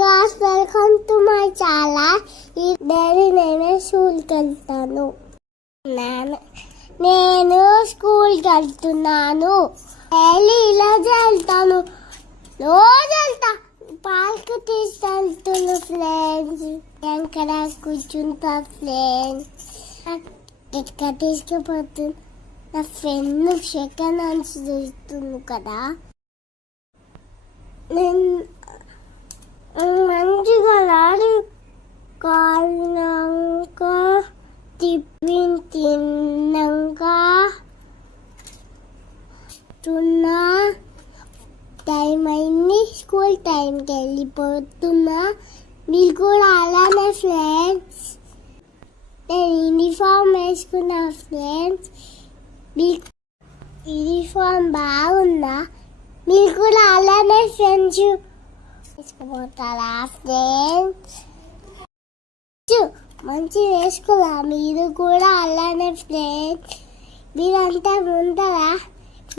Guys, welcome to my channel. ఈ daily నేను స్కూల్కి వెళ్తాను. నేను స్కూల్కి వెళ్తున్నాను. డైలీ ఈరోజు వెళ్తాను. రోజు వెళ్తా. పార్క్ తీసుకెళ్తున్నా ఫ్రెండ్స్. ఎక్కడ కూర్చుంటా ఫ్రెండ్స్. ఎక్కడ తీసుకుపోతున్నా నా ఫ్రెండ్ సెకండ్ హ్యాండ్స్ చూస్తుంది కదా. నేను మంచిగా ఆడుకున్నాక టిఫిన్ తిన్నాక టైం అయింది. స్కూల్ టైంకి వెళ్ళిపోతున్నా. మీరు కూడా అలానే ఫ్రెండ్స్. నేను యూనిఫామ్ వేసుకున్నా ఫ్రెండ్స్. యూనిఫామ్ బాగుందా? మీరు కూడా అలానే ఫ్రెండ్స్ వేసుకుపోతారా ఫ్రెండ్స్? మంచి వేసుకోరా మీరు కూడా అలానే ఫ్రెండ్స్. మీరంతా ఉంటారా?